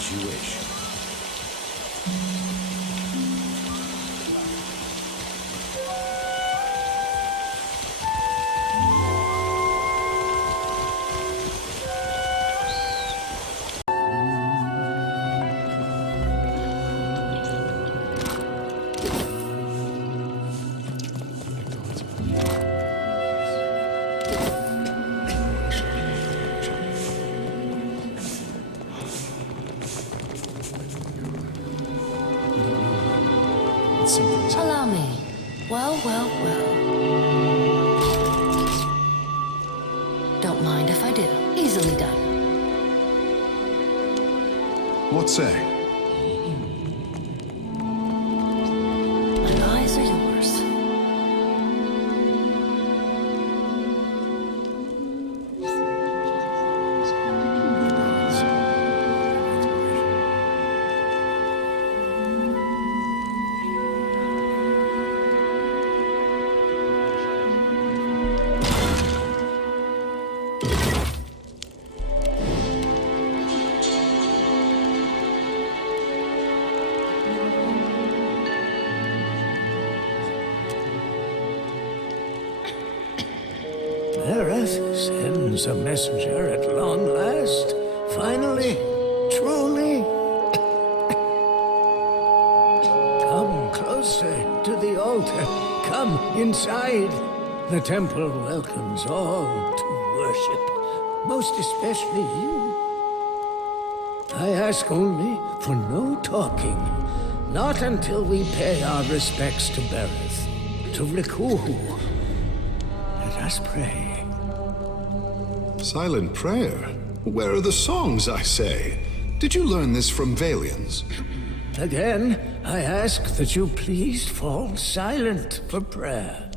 As you wish. Allow me. Well. Don't mind if I do. Easily done. What say? My eyes are yours. Berath sends a messenger at long last. Finally, truly. Come closer to the altar. Come inside. The temple welcomes all to worship, most especially you. I ask only for no talking. Not until we pay our respects to Berath, to Rikuhu. Let us pray. Silent prayer? Where are the songs, I say? Did you learn this from Valians? Again, I ask that you please fall silent for prayer.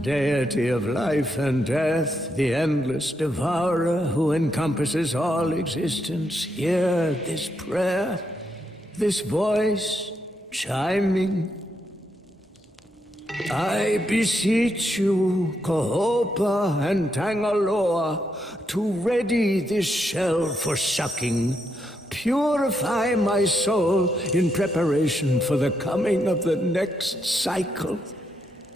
Deity of life and death, the endless devourer who encompasses all existence, hear this prayer, this voice chiming. I beseech you, Kohopa and Tangaloa, to ready this shell for sucking. Purify my soul in preparation for the coming of the next cycle.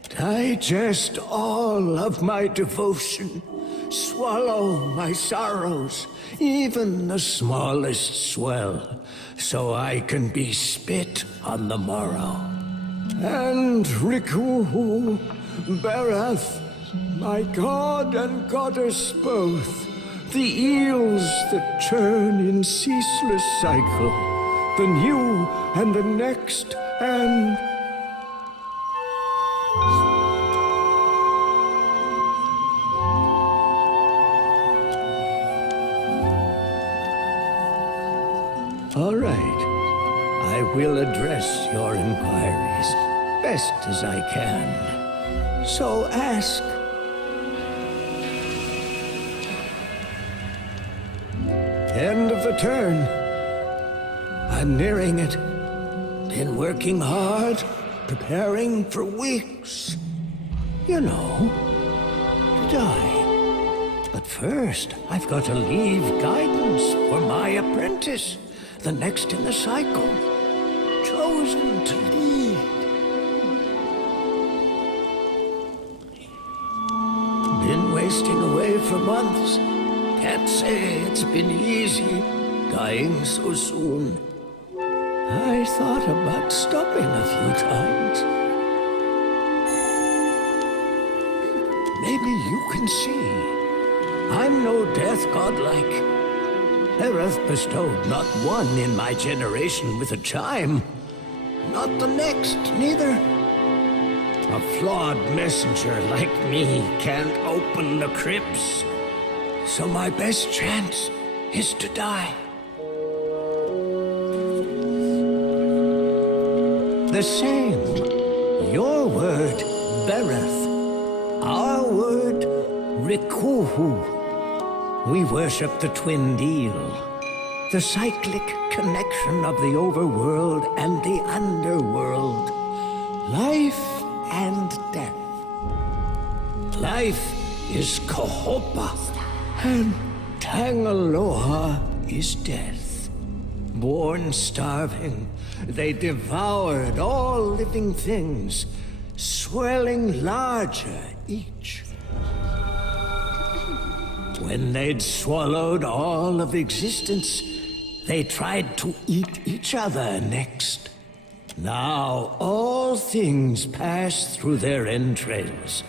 Digest all of my devotion. Swallow my sorrows, even the smallest swell, so I can be spit on the morrow. And Rikuhu, Berath, my god and goddess both, the eels that turn in ceaseless cycle, the new and the next and... All right. I will address your inquiries best as I can. So ask. End of the turn. I'm nearing it. Been working hard, preparing for weeks. You know, to die. But first, I've got to leave guidance for my apprentice, the next in the cycle, chosen to lead. Been wasting away for months. Can't say it's been easy, dying so soon. I thought about stopping a few times. Maybe you can see. I'm no death godlike. Berath bestowed not one in my generation with a chime. Not the next, neither. A flawed messenger like me can't open the crypts. So my best chance is to die. The same. Your word, Berath. Our word, Rikuhu. We worship the twin deal, the cyclic connection of the overworld and the underworld. Life and death. Life is Kohopa and Tangaloa is death. Born starving, they devoured all living things, swelling larger each. When they'd swallowed all of existence, they tried to eat each other next. Now all things pass through their entrails.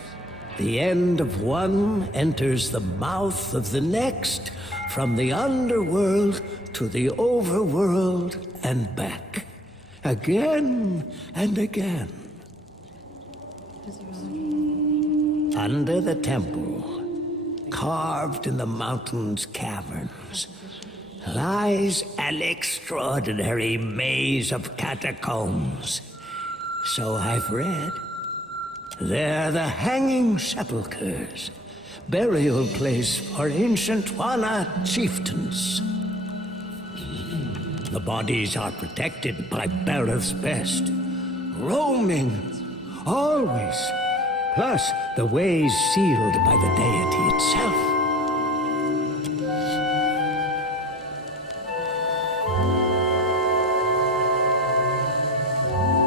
The end of one enters the mouth of the next, from the underworld to the overworld and back. Again and again. Under the temple, carved in the mountain's caverns, lies an extraordinary maze of catacombs. So I've read. They're the Hanging Sepulchers, burial place for ancient Wana chieftains. The bodies are protected by Berath's best, roaming, always. Plus, the ways sealed by the deity itself.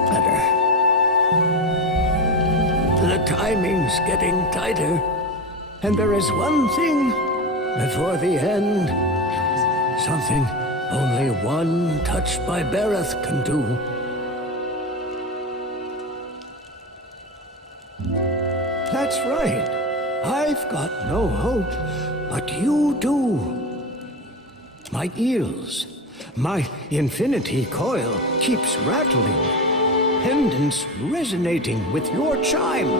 Better. The timing's getting tighter, and there is one thing before the end. Something only one touched by Berath can do. That's right. I've got no hope, but you do. My eels, my infinity coil keeps rattling. Pendants resonating with your chime.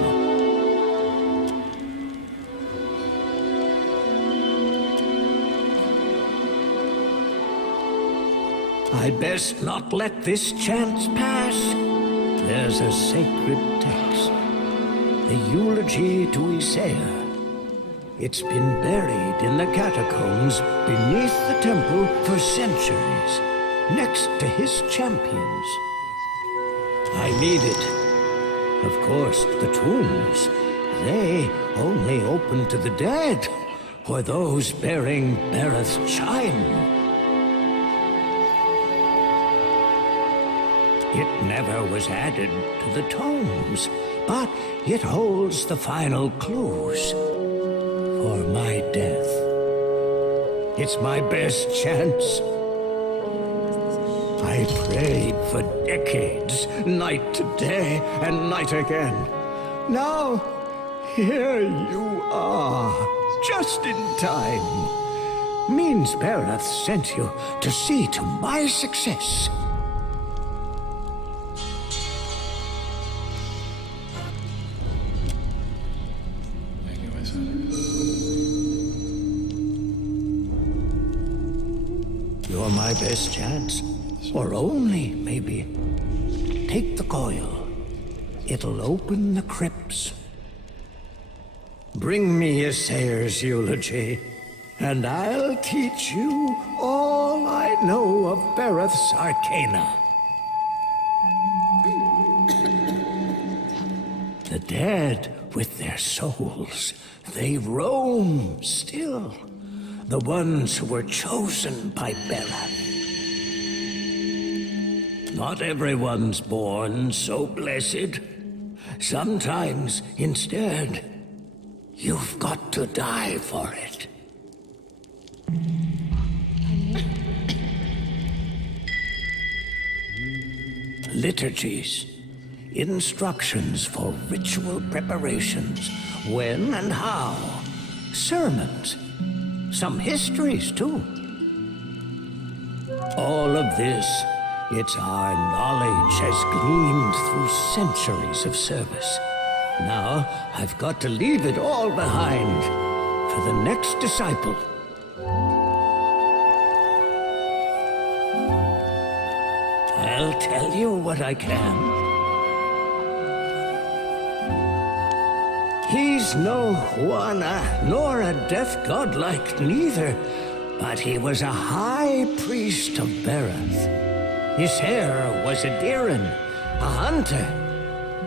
I'd best not let this chance pass. There's a sacred text. The eulogy to Isaiah. It's been buried in the catacombs beneath the temple for centuries, next to his champions. I need it. Of course, the tombs, they only open to the dead, or those bearing Berath's chime. It never was added to the tomes, but it holds the final clues for my death. It's my best chance. I prayed for decades, night to day and night again. Now, here you are, just in time. Means Berath sent you to see to my success. You're my best chance. Or only, maybe. Take the coil. It'll open the crypts. Bring me Isaiah's eulogy, and I'll teach you all I know of Berath's arcana. The dead, with their souls, they roam still. The ones who were chosen by Berath. Not everyone's born so blessed. Sometimes, instead, you've got to die for it. Liturgies, instructions for ritual preparations, when and how, sermons, some histories too. All of this, it's our knowledge has gleaned through centuries of service. Now, I've got to leave it all behind for the next disciple. I'll tell you what I can. He's no Wana, nor a death godlike neither, but he was a High Priest of Berath. His hair was a Diran, a hunter,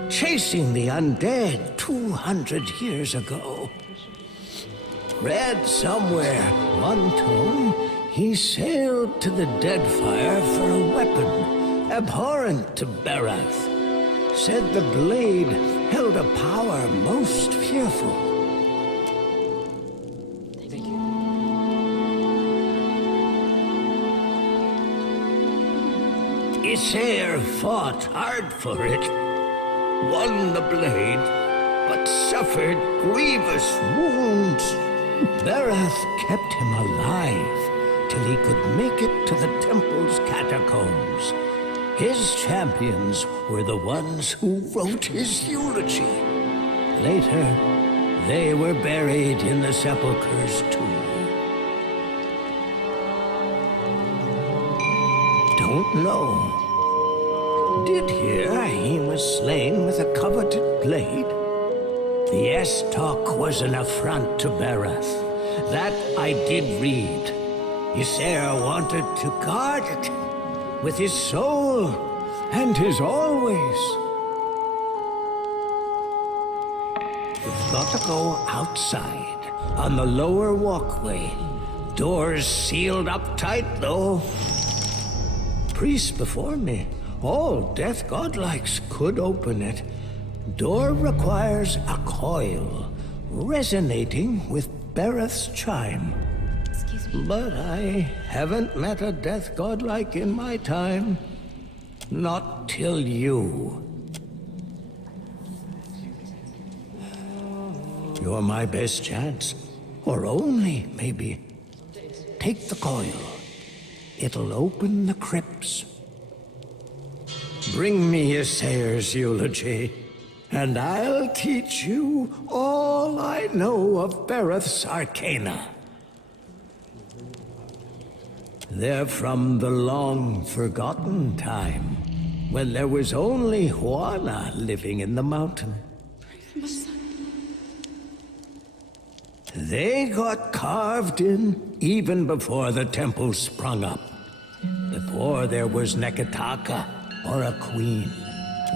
chasing the undead 200 years ago. read somewhere, one tome, he sailed to the Deadfire for a weapon abhorrent to Berath. Said the blade held a power most fearful. Thank you. Issair fought hard for it, won the blade, but suffered grievous wounds. Berath kept him alive till he could make it to the temple's catacombs. His champions were the ones who wrote his eulogy. Later, they were buried in the sepulchers too. Don't know. Did hear he was slain with a coveted blade. The S-talk was an affront to Berath. That I did read. Issair wanted to guard it with his soul and his always. You've got to go outside on the lower walkway. Doors sealed up tight, though. Priests before me, all death godlikes, could open it. Door requires a coil, resonating with Berath's chime. Excuse me. But I haven't met a death godlike in my time. Not till you. You're my best chance. Or only, maybe. Take the coil. It'll open the crypts. Bring me Issair's eulogy, and I'll teach you all I know of Berath's arcana. They're from the long-forgotten time, when there was only Juana living in the mountain. They got carved in even before the temple sprung up. Before there was Nekataka or a queen.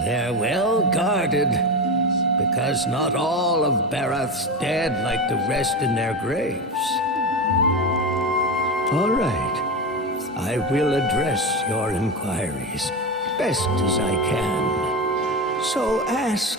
They're well guarded, because not all of Berath's dead like the rest in their graves. All right. I will address your inquiries best as I can. So ask,